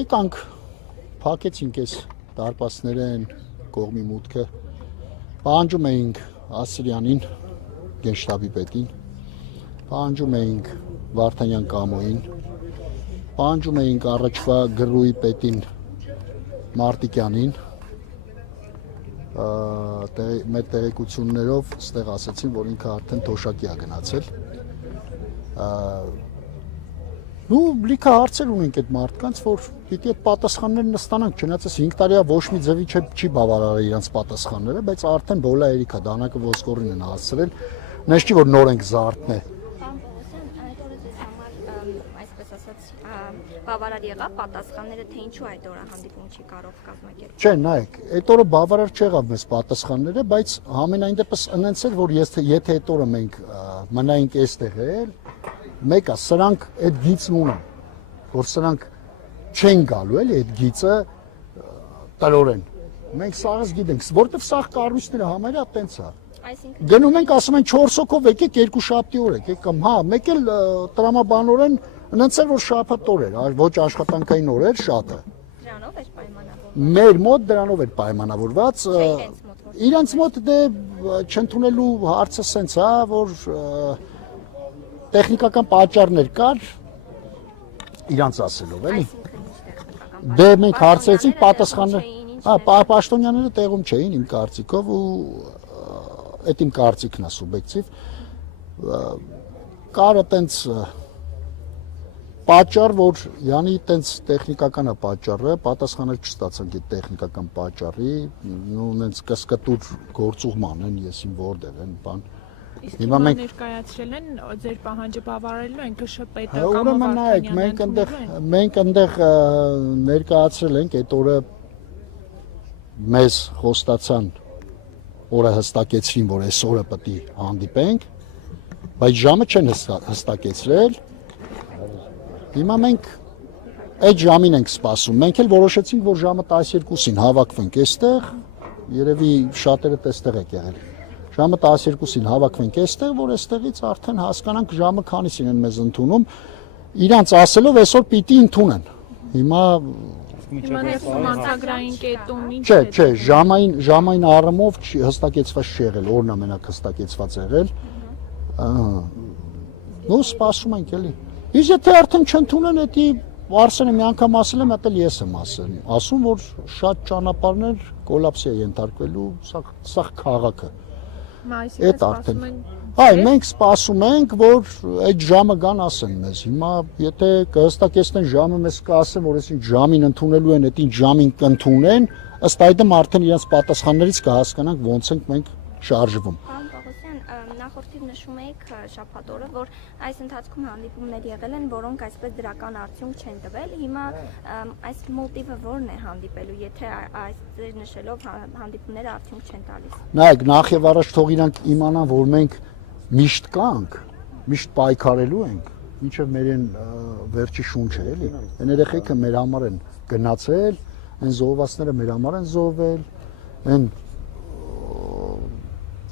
եկանք, փակեցինք այս դարպասները են կողմի մուտքը, պահանջում էինք Ասրյանին, գենշտաբի պետին, պահանջում էինք Վարդանյան Կամոյին, պահանջում էինք առաջվա գրուի պետին Մարտիկյանին, մեր տեղեկություններով ստեղ ասացին, որ ինքը արդեն թոշակի է գնացել։ Ու լիքը հարցեր ունենք այդ մարդկանց, որ պիտի այդ պատասխաններն ստանանք, չնայած 5 տարիա ոչ մի ձևի չի բավարարել իրենց պատասխանները, բայց արդեն բոլա երիքա դանակը ոսկորին են հասցրել, նես չի որ նոր ենք զարթնել։ Բավարար եղավ պատասխանները, թե ինչու այդ օրը հանդիպում չի կարող կազմակերպել։ Չէ, նայեք, այդ օրը բավարար չեղավ մեզ պատասխանները, բայց համենայն դեպս ընենց էր, որ եթե այդ օրը մենք մնայինք այստեղ էլ, մեկը սրանք այդ գիծն ունեն, որ սրանք չեն գալու էլի այդ գիծը տրորեն։ Մենք սաղս գիտենք, որտեվ սաղ կառույցները համարյա տենց է։ Գնում ենք, ասում են 4 հոգով եկեք, 2 շաբթի օր եկեք, կամ հա, մեկ էլ տրամաբանորեն ընենց էր, որ շաբաթ օր էր, ոչ աշխատանքային օր էր, շատը։ Դրանով էր պայմանավորված։ Մեր մոտ դրանով էր պայմանավորված։ Իրենց մոտ դե չընդունելու հարցը սենց է, որ տեխնիկական պատճառներ կար իրանց ասելով, էլի։ Դե մենք հարցրեցինք պատասխանը, պաշտոնյաները տեղում չէին իմ կարծիքով ու այդ իմ կարծիքն է սուբյեկտիվ։ Կարը տենց պատճառ, որ յանի տենց տեխնիկական է պատճառը, պատասխանը չստացանք այդ տեխնիկական պատճառի, ու նենց կսկտուր գործուղման են, եսին որտեղ են, բան։ Իսկ հիմա ներկայացրել են ձեր պահանջը բավարարելու են ԿՇՊՏ կամ Վարդանյանն մենք այնտեղ ներկայացրել ենք այդ օրը մեզ խոստացան օրը հստակեցրին, որ այս օրը պետք է հանդիպենք, բայց ժամը չեն հստակեցրել։ Հիմա մենք այդ ժամին ենք սպասում։ Մենք էլ որոշեցինք, որ ժամը 12-ին հավաքվենք այստեղ, երևի շատերը այստեղ եք եղել։ Ժամը 12-ին հավաքվենք այստեղ, որ այստեղից արդեն հասկանանք ժամը քանիսին են մեզ ընդունում, իրանց ասելով այսօր պիտի ընդունեն։ Հիմա մարտագրային կետում ինչ է։ Չէ, ժամային առումով հստակեցված չի եղել, օրն ամենակ հստակեցված եղել։ Նո սպասում ենք էլի։ Իսկ եթե արդեն չընդունեն, դա Արսենը մի անգամ ասել եմ, դա ես եմ ասում, որ շատ ճանապարհներ կոլապսի է ենթարկվելու, սա քաղաքը։ Այդ արդեն։ Այ մենք սպասում ենք, որ այդ ժամը գան ասեն մեզ։ Հիմա եթե կհստակեցնեն ժամը, մեզ կասեն, որ այսինքն ժամին ընդունելու են, այդ ինչ ժամին կընդունեն, ըստ այդմ արդեն իրենց պատասխաններից կհասկանանք ոնց ենք մենք շարժվում։ Նախորդիվ նշում եք շաբաթ օրը, որ այս ընթացքում հանդիպումներ եղել են, որոնք այսպես դրական արդյունք չեն տվել։ Հիմա այս մոտիվը ո՞րն է հանդիպելու, եթե այս ձեր նշելով հանդիպումները արդյունք չեն տալիս։ Նայեք, նախ եւ առաջ թող իրանք իմանան, որ մենք միշտ կանք, միշտ պայքարելու ենք, մինչեւ մեր են վերջի շունչը, էլի։ Այն երեխեքը մեր համար են գնացել, այն զոհվածները մեր համար են զոհվել, այն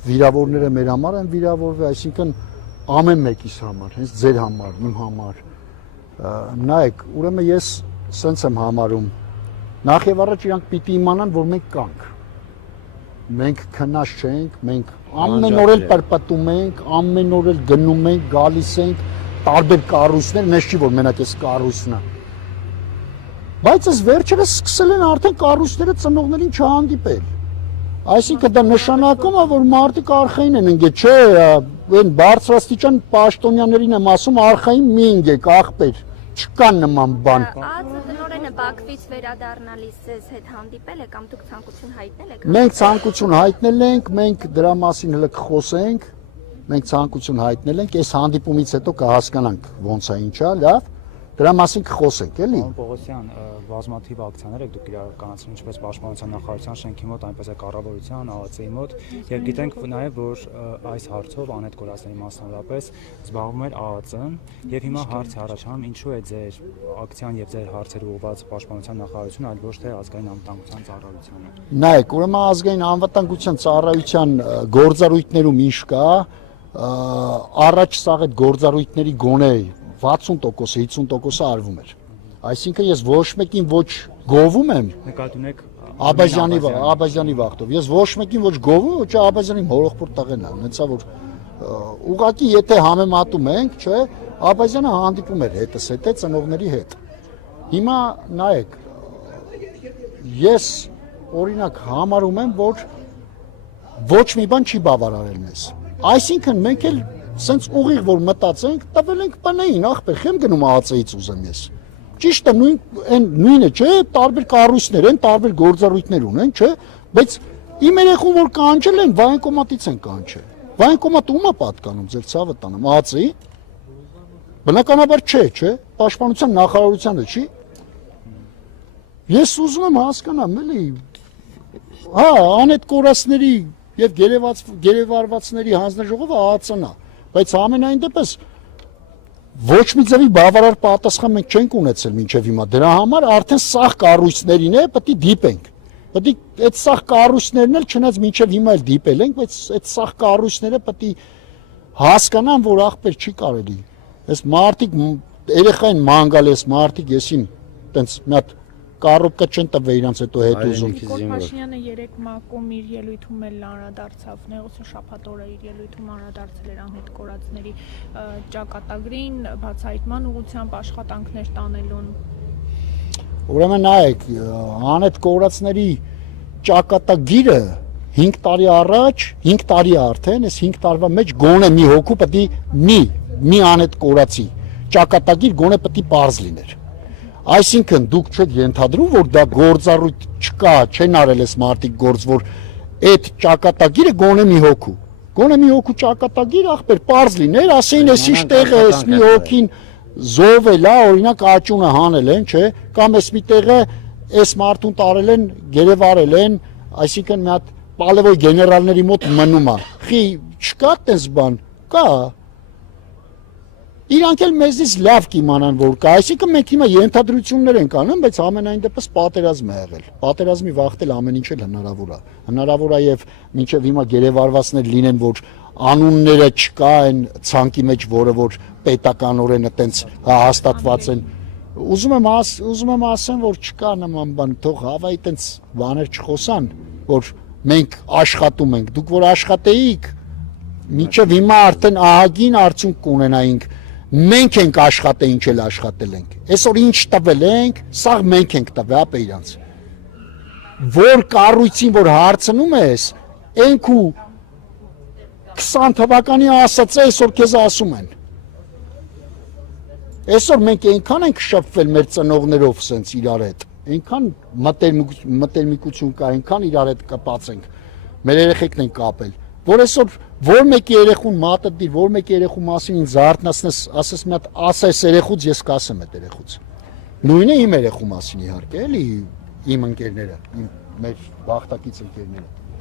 վիրավորները մեր համար են վիրավորվել, այսինքն ամեն մեկիս համար, հենց ձեր համար, իմ համար։ Նայեք, ուրեմն ես սենց եմ համարում, նախ եւ առաջ իրանք պիտի իմանան, որ մենք կանք։ Մենք քնած չենք, մենք ամեն օր էլ պրպտում ենք, ամեն օր էլ գնում ենք, գալիս ենք, տարբեր կառույցներ, նես չի որ մենակ էս կառույցն է։ Բայց այս վերջերս սկսել են արդեն կառույցները ծնողներին չհանդիպել։ Այսինքն դա նշանակում է, որ մարդիկ արխային են ընկել, չէ, այն բարձրաստիճան պաշտոնյաներին եմ ասում, արխային մի ընկեք, աղբեր, չկան նման բան։ ԱԾ տնօրենը Բաքվից վերադառնալիս ձեզ հետ հանդիպել է կամ դուք ցանկություն հայտնել եք։ Մենք ցանկություն հայտնել ենք, մենք դրա մասին հələ կխոսենք, մենք ցանկություն հայտնել ենք, այս հանդիպումից հետո կհասկանանք ոնց է ինչա, լավ։ Դրա մասին կխոսենք, էլի։ Պարոն Պողոսյան, բազմաթիվ ակցիաներ եք դուք իրականացնում ինչպես Պաշտպանության նախարարության շենքի մոտ, այնպես էլ կառավարության, ԱԱԾ-ի մոտ, եւ գիտենք նաեւ, որ այս հարցով Անետ Կորասյանի մասնավորապես զբաղվում էր ԱԱԾ-ն, եւ հիմա հարց է առաջանում, ինչու է ձեր ակցիան եւ ձեր հարցերը ուղղված Պաշտպանության նախարարությունը, այլ ոչ թե ազգային անվտանգության ծառայությանը։ Նայեք, ուրեմն ազգային անվտանգության ծառայության գործառույթներում ինչ կա, առաջ սաղ այդ գործառույթների գոնե 60%-ը 50%-ը արվում էր։ Այսինքն ես ոչ մեկին ոչ գովում եմ Նկատի ունեք Աբազյանի վախտով։ Ես ոչ մեկին ոչ գովում, ոչ Աբազյանի մորոխպուր տղեն է, հենցա որ ուղղակի եթե համեմատում ենք, չէ, Աբազյանը հանդիպում էր հետս հետ ծնողների հետ։ Հիմա նայեք, ես օրինակ համարում եմ, որ ոչ մի բան չի բավարարել մեզ։ Այսինքն մենք էլ սենց ուղիղ որ մտածենք, տվել ենք բանային, ախպեր, խեմ գնում ԱԱՑ-ից ուզեմ ես։ Ճիշտ է, նույնը չէ, տարբեր կառույցներ են, տարբեր գործառույթներ ունեն, չէ, բայց իմ երեխուն որ կանչել են, վայնկոմատից են կանչել։ Վայնկոմատը ում է պատկանում, ձեր ցավը տանեմ, ԱԱՑ-ի։ Բնականաբար չէ, պաշտպանության նախարարությանը չի։ Ես ուզում եմ հասկանամ, էլի, հա, անետ կորածների եւ գերեվարվածների հանձնաժողովը ԱԱՑ-ն է, բայց ամենայն դեպս ոչ մի ձևի բավարար պատասխան մենք չենք ունեցել մինչև հիմա։ Դրա համար արդեն սաղ կառույցներին է պետք է դիպենք։ Պետք է այդ սաղ կառույցներն էլ չնայած մինչև հիմա էլ դիպել ենք, բայց այդ սաղ կառույցները պետք է հասկանան, որ ախպեր չի կարելի։ Այս մարդիկ երեխային ման գալ, այս մարդիկ եսին տենց մի հատ Կարոպկա չեն տվել իրանց հետո հետ ուզում։ Նիկոլ Փաշինյանը երեք մակում իր ելույթում էլ անդրադարձավ, Նեղոսյուն շաբաթ օրը իր ելույթում անդրադարձել էր անհետ կորածների ճակատագրին, բացահայտման ուղղությամբ աշխատանքներ տանելուն։ Ուրեմն նայեք, անհետ կորածների ճակատագիրը 5 տարի առաջ, 5 տարի արդեն, այս 5 տարվա մեջ գոնե մի հոգու պետք է մի անհետ կորածի ճակատագիր գոնե պետք է պարզ լիներ։ Այսինքն դուք չեք ենթադրում, որ դա գործառույթ չկա, չեն արել այս մարդիկ գործ, որ այդ ճակատագիրը գոնե մի հոգու ճակատագիր ախպեր պարզ լիներ, ասեին էս ինչ տեղը էս մի հոգին զոհվել է, օրինակ աճունը հանել են, չէ, կամ էս մի տեղը էս մարդուն տարել են, գերեվարել են, այսինքն մի հատ պալևոյ գեներալների մոտ մնում է։ Խի չկա տես բան, կա։ Իրանք էլ մեզից լավ կիմանան, որ կա, այսինքն մենք հիմա ենթադրություններ ենք անում, բայց ամենայն դեպս պատերազմ է եղել։ Պատերազմի վախտել ամեն ինչ էլ հնարավոր է։ Հնարավոր է եւ մինչեւ հիմա գերեվարվածներ լինեն, որ անունները չկա այն ցանկի մեջ, որը որ պետականորեն այտենց հաստատված են։ Ուզում եմ ասեմ, որ չկա նման բան, թող հավայի այտենց բաներ չխոսան, որ մենք աշխատում ենք, դուք որ աշխատեիք, մինչեւ հիմա արդեն ահագին արդյունք կունենայինք։ Մենք ենք աշխատել, ինչ էլ աշխատել ենք։ Այսօր ինչ տվել ենք, սա մենք ենք տվել, ապա իրանց։ Որ կառույցին որ հարցնում ես, այնքու 20 թվականի ասած է, այսօր քեզ ասում են։ Այսօր մենք այնքան ենք շփվել մեր ծնողներով սենց իրար հետ, այնքան մտերմիկություն կա, այնքան իրար հետ կապած ենք, մեր երեխեքն են կապել, որ այսօր որ մեկի երեխուն մատը դիր, որ մեկի երեխու մասին ինձ զարթնացնես, ասես մի հատ ասես երեխուց, ես կասեմ այդ երեխուց։ Նույնը իմ երեխու մասին իհարկե, էլի իմ ընկերները, մեր բախտակից ընկերները։